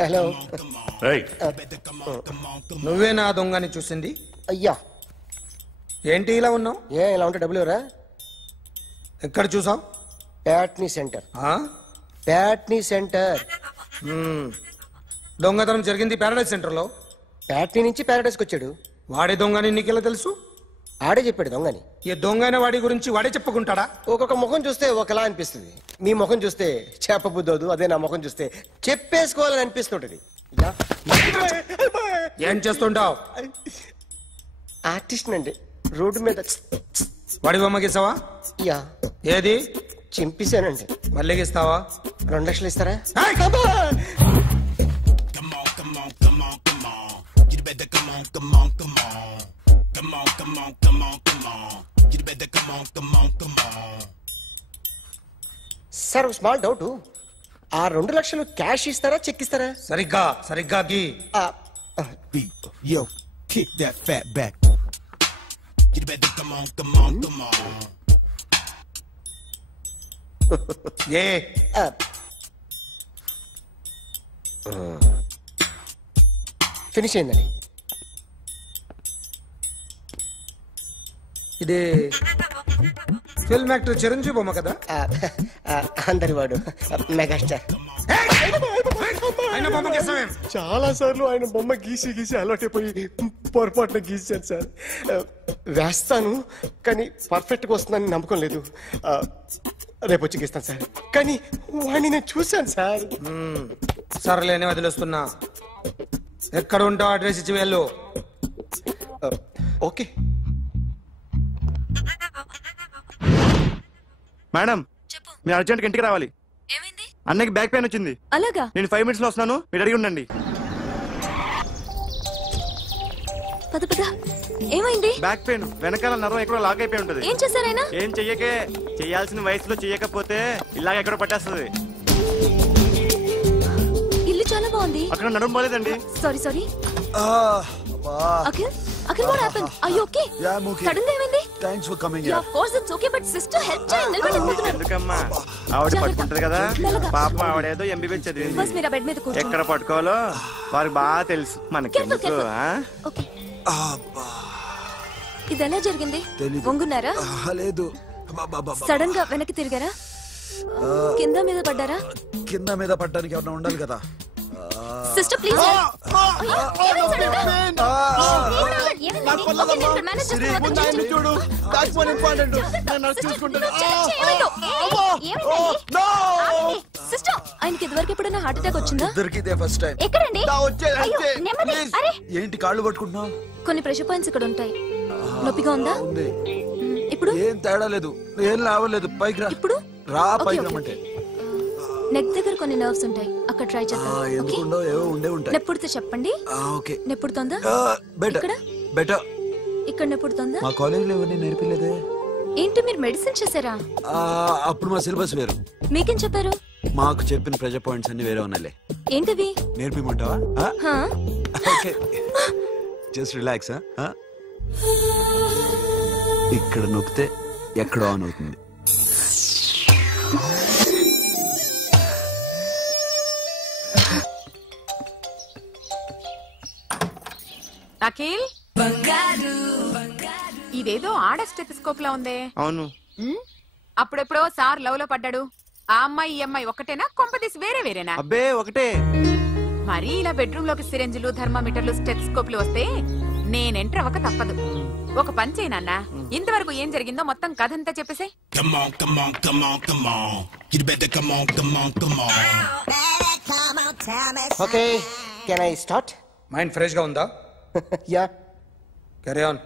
Hello. నువ్వే నా దొంగని చూసింది? అయ్యా ఏంటి ఇలా ఉన్నావు? ఇలా ఉంటే డబ్బులు ఎవరా? ఎక్కడ చూసావు? ప్యాట్నీ సెంటర్. దొంగతనం జరిగింది ప్యారడైజ్ సెంటర్లో. ప్యాట్నీ నుంచి ప్యారడైజ్కి వచ్చాడు. వాడే దొంగని నీకెలా తెలుసు? ఆడే చెప్పాడు దొంగని. ఈ దొంగైన వాడి గురించి వాడే చెప్పుకుంటాడా? ఒక్కొక్క ముఖం చూస్తే ఒకలా అనిపిస్తుంది. మీ ముఖం చూస్తే చెప్పబుద్దోదు, అదే నా ముఖం చూస్తే చెప్పేసుకోవాలని అనిపిస్తుంటది. ఏం చేస్తుంటావు? ఆర్టిస్ట్ అండి. రోడ్డు మీద వాడి బొమ్మ గీసావా? యా. ఏది? చింపేశానండి. మళ్ళీ గీస్తావా? 2 లక్షలు ఇస్తారా? సార్ స్మాల్ డౌట్, ఆ 2 లక్షలు క్యాష్ ఇస్తారా చెక్ ఇస్తారా? సరిగ్గా గీ. Yo, kick that fat back. You better come on. Finish అయిందని. ఇది ఫిల్మ్ యాక్టర్ చిరంజీవి బొమ్మ కదా? అందరి వాడు మెగాస్టార్. చాలా సార్లు ఆయన బొమ్మ గీసి అలవాటైపోయి పొరపాటున గీసాను సార్. వేస్తాను కానీ పర్ఫెక్ట్గా వస్తుందని నమ్మకం లేదు. రేపు వచ్చి గీస్తాను సార్. కానీ వాడిని నేను చూశాను సార్. సర్లేని వదిలేస్తున్నా. ఎక్కడ ఉంటావు అడ్రస్ ఇచ్చి వెళ్ళు. ఓకే మేడం, మీరు అర్జెంట్ ఇంటికి రావాలి. అన్నకి బ్యాక్ పెయిన్ వచ్చింది. అలాగా? నేను 5 minutes లో వస్తున్నాను, మీరు అడిగి ఉండండి. ఏమైంది? బ్యాక్ పెయిన్, వెనకాల నరం ఎక్కడో లాక్ అయిపోయి ఉంటది. ఏం చేశారైనా? ఏం చెయ్యకే, చెయ్యాల్సిన వయసులో చెయ్యకపోతే ఇలాగ ఎక్కడో పట్టేస్తుంది. ఇల్లు చాలా బాగుంది. అక్కడ నడుము పోలేదండి. Sorry. Akhil, what happened? Are you okay? Yeah, I'm okay. Suddenly ఏమైంది? Thanks for coming here. Yeah, of course it's okay, but sister help చేయండి. ఎందుకమ్మా, ఆవిడ పట్టుకుంటది కదా. పాపం ఆవిడేదో MBBS చదివింది. బస్ మీరు బెడ్ మీద కూర్చోండి. ఎక్కడ పట్టుకోవాలో వారికి బాగా తెలుసు. మనకెందుకు? ఓకే. ఇది ఎలా జరిగింది? వంగున్నారా? లేదు. సడన్ గా వెనక్కి తిరిగారా? కింద మీద పడ్డారా? కింద మీద పడ్డానికి ఎవరైనా ఉండాలి కదా. Sister please. చూడు, సిస్టర్ ఆయనకి ఇదివరకు ఎప్పుడైనా హార్ట్ అటాక్ వచ్చిందా? First time. ఎక్కడండి? ఏంటి కాళ్ళు పట్టుకుంటున్నావు? కొన్ని ప్రెషర్ పాయింట్స్ ఇక్కడ ఉంటాయి. నొప్పిగా ఉందా? ఇప్పుడు ఏం తేడా లేదు, ఏం లావలేదు. పైకి రా. ఇప్పుడు రా, పైకి రమ్మంటే. నెక్ దగ్గర కొన్ని నర్వ్స్ ఉంటాయి, అక్కడ ట్రై చేద్దాం. ఎందుకుండో ఏవో ఉండే ఉంటాయి. నెప్పుడుతో చెప్పండి. ఓకే. నెప్పుడుతోందా? బెటర్. ఇక్కడ నెప్పుడుతోందా? మా కాలేజీలో ఎవరిని నేర్పిలేదే. ఏంటి మీరు మెడిసిన్ చేశారా? అప్పుడు మా సిలబస్ వేరు. మీకేం చెప్పారు? మాకు చెప్పిన ప్రెజర్ పాయింట్స్ అన్ని వేరే ఉన్నాయిలే. ఏంటివి? నేర్పిమంటావా? Okay, just relax. ఇక్కడ నొక్కితే ఎక్కడో ఆన్ అవుతుంది. అఖిల్, ఇదేదో ఆడ స్టెథోస్కోప్ లా ఉందే. అవును. అప్పుడెప్పుడో సార్ లవ్ లో పడ్డాడు. ఆ అమ్మాయి ఈ అమ్మాయి ఒకటేనా, కొంపదీసి వేరేనా? అబ్బే ఒకటే. మరి ఇలా బెడ్రూమ్ లోకి సిరెంజులు, థర్మామీటర్లు, స్టెథోస్కోప్లు వస్తే నేను ఎంటర్ అవ్వక తప్పదు. ఒక పని చేయి నాన్న, ఇంతవరకు ఏం జరిగిందో మొత్తం కథ అంతా చెప్పేసే. Okay, can I start? Mind fresh గా ఉందా? Yeah, carry on.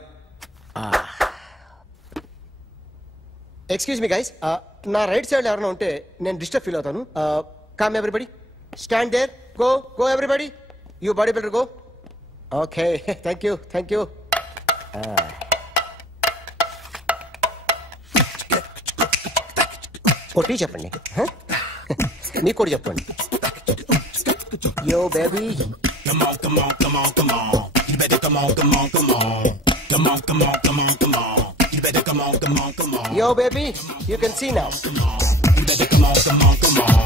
Excuse me guys, నా రైట్ సైడ్ ఎవరైనా ఉంటే నేను డిస్టర్బ్ ఫీల్ అవుతాను. Come everybody, stand there, go everybody, you body builder go. Okay, thank you. కొట్టి చెప్పండి, మీకు కూడా చెప్పండి. Yo baby, You better come on, come on, come on. Yo, baby, you can see now. You better come on, come on, come on.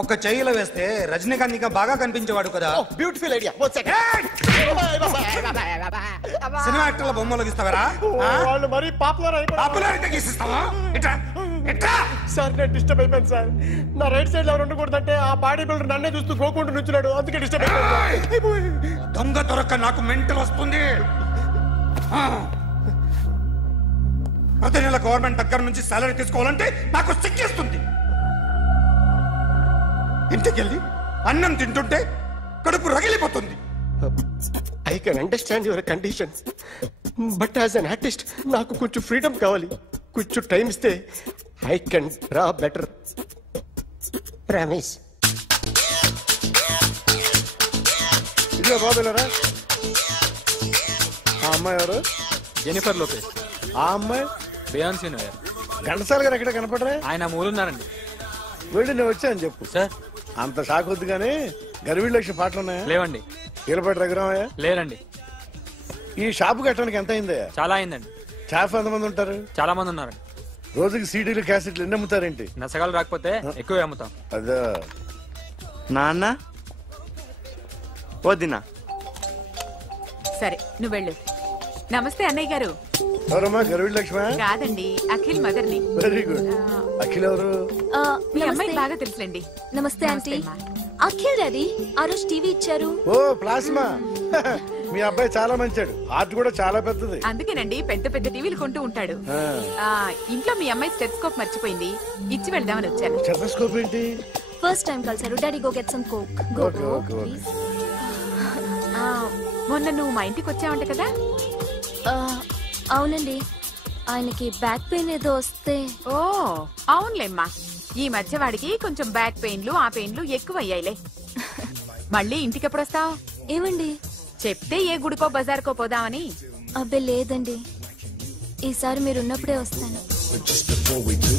ఒక చెయ్యిలో వేస్తే రజనీకాంత్ ఇంకా బాగా కనిపించేవాడు కదా. Oh, beautiful idea. One second. Cinema యాక్టర్ల బొమ్మలు గీస్తావరా? వాళ్ళు మరీ పాపులర్ అయిపోయారు. పాపులారిటీ గీసిస్తావా? ఇట్రా ఇట్రా. సార్ నేను డిస్టర్బ్ అయిపోయాను సార్. నా రైట్ సైడ్ ఎవరు ఉండకూడదంటే ఆ బాడీ బిల్డర్ నన్నే చూస్తూ గోకుంటూ నుంచున్నాడు, అందుకే డిస్టర్బ్ అయిపోయాను. దొంగ దొరక్క నాకు మెంటల్ వస్తుంది. ప్రతి నెల గవర్నమెంట్ దగ్గర నుంచి సాలరీ తీసుకోవాలంటే నాకు సిగ్గేస్తుంది. ఇంటికెళ్ళి అన్నం తింటుంటే కడుపు రగిలిపోతుంది. I can understand your condition, but as an artist నాకు కొంచెం ఫ్రీడమ్ కావాలి. కొంచెం టైం ఇస్తే I can draw better. Promise. ఇదిగో బాబులరా, ఆ అమ్మాయి ఎవరు? Jennifer Lopez. ఆ అమ్మాయి బియాన్సీ నోయర్. ఘంటసాల గారు ఎక్కడ కనపడరా? ఆయన మూలున్నారండి. వెళ్ళి నేను వచ్చాను చెప్పు. సార్ అంత షాక్ వద్దు కానీ గర్వీళ్ళ లక్ష పాటలు ఉన్నాయా? లేవండి. కీలపాటి రఘురామయ్య లేరండి. ఈ షాపు కట్టడానికి ఎంత అయిందా? చాలా అయిందండి. స్టాఫ్ ఎంతమంది ఉంటారు? చాలా మంది ఉన్నారండి. రోజుకి సీడీలు క్యాసెట్లు ఎన్ని అమ్ముతారేంటి? నసగాలు రాకపోతే ఎక్కువ అమ్ముతాం. అదే నాన్న వద్దినా. సరే నువ్వు వెళ్ళు. నమస్తే అన్నయ్య గారు. ఎవరమ్మా? గర్వీళ్ళ లక్ష్మ? కాదండి, అఖిల్ మదర్ని. Very good. అఖిల్ ఎవరు? మీ అమ్మాయి బాగా తెలుసులేండి. నమస్తే ఆంటీ. అమ్మా. అఖిల్ డాడీ ఆ రోజు టీవీ ఇచ్చారు. ఓ ప్లాస్మా. మీ అబ్బాయి చాలా మంచాడు, ఆర్ట్ కూడా చాలా పెద్దది. అందుకేనండి పెద్ద పెద్ద టీవీలు కొంటూ ఉంటాడు. ఇంట్లో మీ అమ్మాయి స్టెథోస్కోప్ మర్చిపోయింది, ఇచ్చి వెళ్దామని వచ్చాను. స్టెథోస్కోప్ ఏంటి? ఫస్ట్ టైం కలిసారు. Daddy go get some coke. Go Okay, go okay, okay. Please. మొన్న నువ్వు మా ఇంటికి వచ్చావంట కదా. అవునండి, ఆయనకి బ్యాక్ పెయిన్ ఏదో వస్తే. ఓ అవునులేమ్మా, ఈ మధ్య వాడికి కొంచెం బ్యాక్ పెయిన్లు ఆ పెయిన్లు ఎక్కువ అయ్యాయిలే. మళ్ళీ ఇంటికి ఎప్పుడు వస్తావు? ఏమండి చెప్తే ఏ గుడికో బజార్కో పోదామని. అబ్బే లేదండి, ఈసారి మీరు ఉన్నప్పుడే వస్తాను. Just before we do,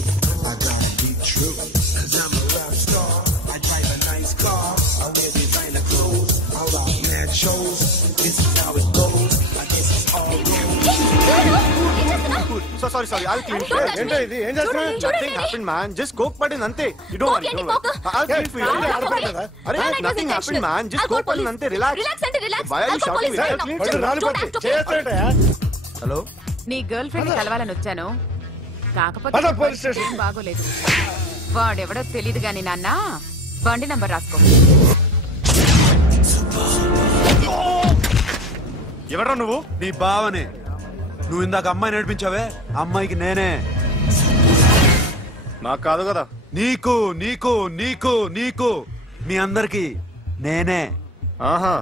I gotta be true. 'Cause I'm a rap star. I drive a nice car. I wear designer clothes. I rock mad shows. This is how it goes. I guess it's all gold. So sorry sorry, I'll clean for you. ఏంటో ఇది? ఏం చేస్తున్నా? Nothing happened, man. Just coke పడింది అంతే. You don't worry, don't worry. I'll clean for you. అరే nothing happened, man. Just coke పడింది అంతే. Relax. Why are you shouting? I'll clean for you. Hello, నీ గర్ల్ ఫ్రెండ్ కలవాలని వచ్చాను, కాకపోతే పద పోలీస్ స్టేషన్. ఏం బాగోలేదు. వాడెవడో తెలీదు గాని నాన్న, బండి నంబర్ రాసుకో. ఎవడ్రా నువ్వు? నీ బావనే. నువ్వు ఇందాక అమ్మాయి నడిపించావే, అమ్మాయికి నేనే. నాకు కాదు కదా. నీకు నీకు నీకు నీకు మీ అందరికి నేనే. ఆహా,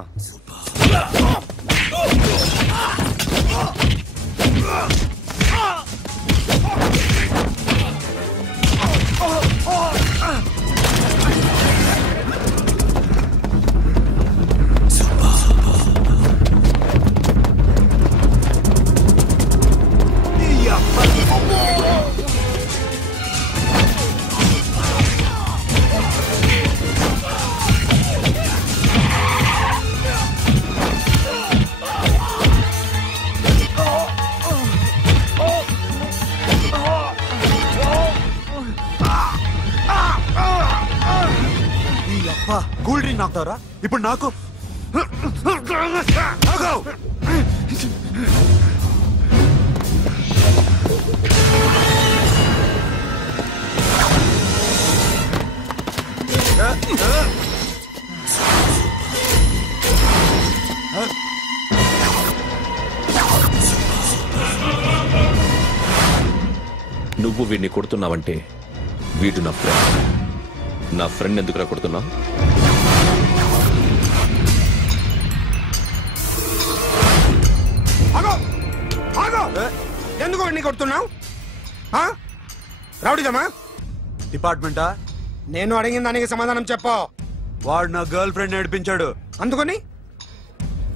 కూల్ డ్రింక్ నాకుతారా ఇప్పుడు? నాకు నువ్వు వీడిని కొడుతున్నావంటే వీడు నా ఫ్రెండ్. నా ఫ్రెండ్ ఎందుకురా కొడుతున్నావు? ఎందుకు వాడిని కొడుతున్నావు? రౌడీదమ్మా? డిపార్ట్మెంటా? నేను అడిగిన దానికి సమాధానం చెప్పు. వాడు నా గర్ల్ ఫ్రెండ్ నడిపించాడు. అందుకని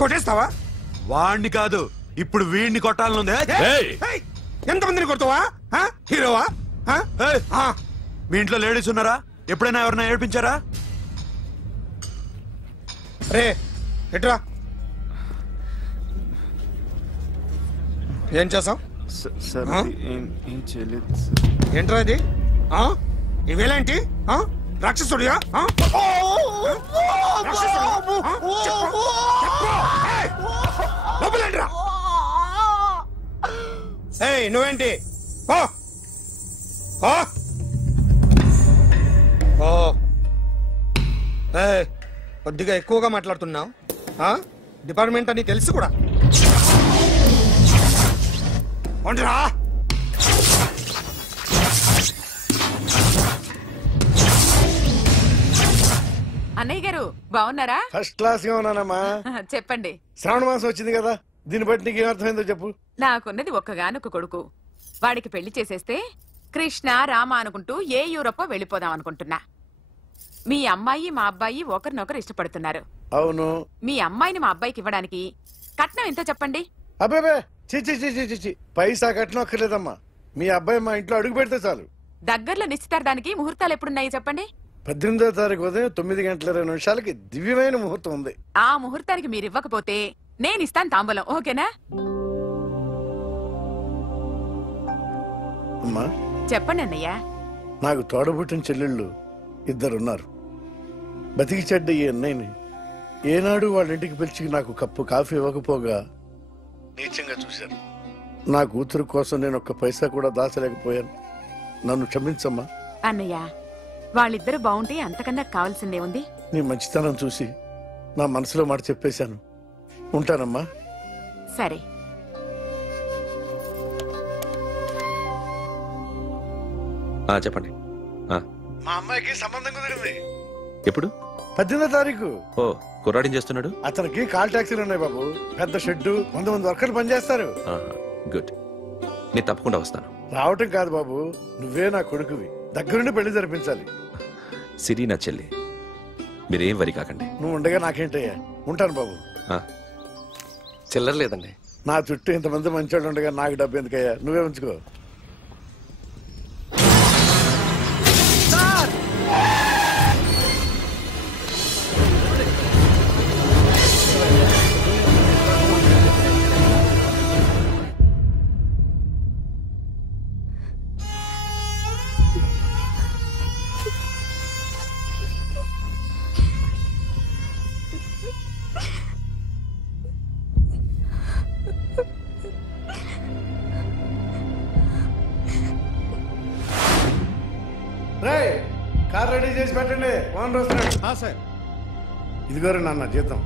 కొట్టేస్తావా? వాడిని కాదు, ఇప్పుడు వీడిని కొట్టాలనుంది. ఎంతమందిని కొడతావా? హీరోవా? మీ ఇంట్లో లేడీస్ ఉన్నారా? ఎప్పుడైనా ఎవరైనా ఏడిపించారా? రే ఎట్రా ఏం చేసావు? సార్ ఏం చేయలేదు. ఏంట్రా ఇది? ఇవేలేంటి? రాక్షసుడియా? నువ్వేంటి? కొద్దిగా ఎక్కువగా మాట్లాడుతున్నావు. డిపార్ట్మెంట్ అని తెలుసు కూడా. అన్నయ్య గారు బాగున్నారా? ఫస్ట్ క్లాస్ గా ఉన్నానమ్మా. చెప్పండి. శ్రావణ మాసం వచ్చింది కదా, దీన్ని బట్టి నీకు ఏమర్థమైందో చెప్పు. నాకున్నది ఒక్కగానొక్క కొడుకు. వాడికి పెళ్లి చేసేస్తే కృష్ణ రామ అనుకుంటూ ఏ యూరోపో వెళ్ళిపోదాం అనుకుంటున్నా. మీ అమ్మాయి మా అబ్బాయి ఒకరినొకరు ఇష్టపడుతున్నారు. అవును. మీ అమ్మాయిని మా అబ్బాయికి ఇవ్వడానికి కట్నం ఎంతో చెప్పండి. అబ్బాబే చిచి పైసా కట్నం అక్కర్లేదమ్మా. మీ అబ్బాయి మా ఇంట్లో అడుగు పెడితే చాలు. దగ్గరలో నిశ్చితార్థానికి ముహూర్తాలు ఎప్పుడున్నాయి చెప్పండి. 18వ తారీఖు ఉదయం 9:20 దివ్యమైన ముహూర్తం ఉంది. ఆ ముహూర్తానికి మీరు ఇవ్వకపోతే నేను ఇస్తాను తాంబూలం. ఓకేనా? అమ్మా చెప్పండి అన్నయ్య. నాకు తోడబుట్టిన చెల్లెళ్ళు 2 ఉన్నారు. బతికి చెడ్డ ఈ అన్నయ్యని ఏనాడు వాళ్ళ ఇంటికి పిలిచి నాకు కప్పు కాఫీ ఇవ్వకపోగా నీచంగా చూశాను. నా కూతురు కోసం నేను ఒక్క పైసా కూడా దాచలేకపోయాను. నన్ను క్షమించమ్మా. అన్నయ్య, వాళ్ళిద్దరు బాగుంటే అంతకన్నా కావాల్సిందే ఉంది. నీ మంచితనం చూసి నా మనసులో మాట చెప్పేశాను. ఉంటానమ్మా. సరే. చెప్పండి. మా అమ్మాయికి సంబంధం కుదిరింది. ఎప్పుడు? 18వ తారీఖు. ఓ, కుర్రాడేం చేస్తున్నాడు? అతనికి కాల్ టాక్సీలు ఉన్నాయి బాబు. పెద్ద షెడ్, 100 మంది వర్కర్లు పనిచేస్తారు. గుడ్. నేను తప్పకుండా వస్తాను. రావటం కాదు బాబు, నువ్వే నా కొడుకువి. దగ్గరుండి పెళ్లి జరిపించాలి. సిరి నా చెల్లి, మీరేం వరి కాకండి. నువ్వు ఉండగా నాకేంటయ్యా. ఉంటాను బాబు. చిల్లర లేదండి. నా చుట్టూ ఇంతమంది మంచోళ్ళు ఉండగా నాకు డబ్బు ఎందుకయ్యా? నువ్వే ఉంచుకో. కార్ రెడీ చేసి పెట్టండి. ఓనర్ వస్తున్నాడు. సార్ ఇదిగోరు నాన్న జీతం.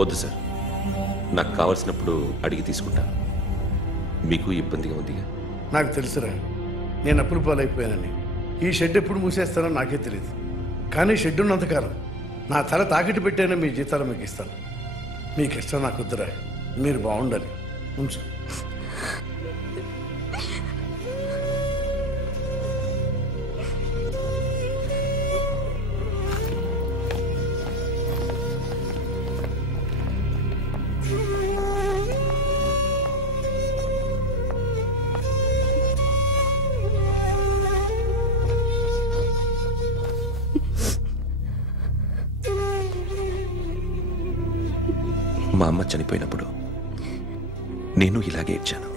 వద్దు సార్, నాకు కావలసినప్పుడు అడిగి తీసుకుంటాను. మీకు ఇబ్బందిగా ఉంది? నాకు తెలుసురా, నేను అప్పులు పాలైపోయానని. ఈ షెడ్ ఎప్పుడు మూసేస్తానో నాకే తెలియదు. కానీ షెడ్ ఉన్నంతకాలం నా తల తాకిట్టు పెట్టానో మీ జీతాలు మీకు ఇస్తాను. మీకు ఇష్టం నాకు వద్దురా. మీరు బాగుండాలి. ఉంచు. మా అమ్మ చనిపోయినప్పుడు నేను ఇలాగే ఏడ్చాను.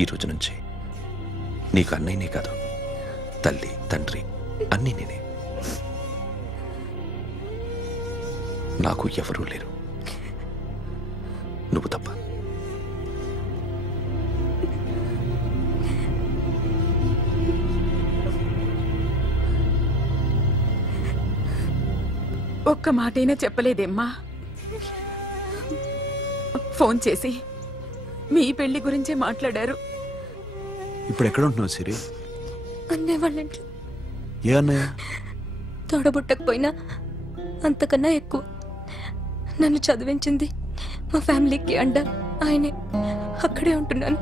ఈ రోజు నుంచి నీకు అన్నయ్యనే కాదు, తల్లి తండ్రి అన్నీ నేనే. నాకు ఎవరూ లేరు, నువ్వు తప్ప. ఒక్క మాటైనా చెప్పలేదేమ్మా? ఫోన్ చేసి మీ పెళ్లి గురించే మాట్లాడారు. ఇప్పుడు ఎక్కడ ఉంటున్నావు సిరి? అన్నయ్య వాళ్ళ ఇంట్లో. ఏ అన్నయ్య? తోడబుట్టకపోయినా అంతకన్నా ఎక్కువ నన్ను చదివించింది మా ఫ్యామిలీకి అండ ఆయనే. అక్కడే ఉంటున్నాను.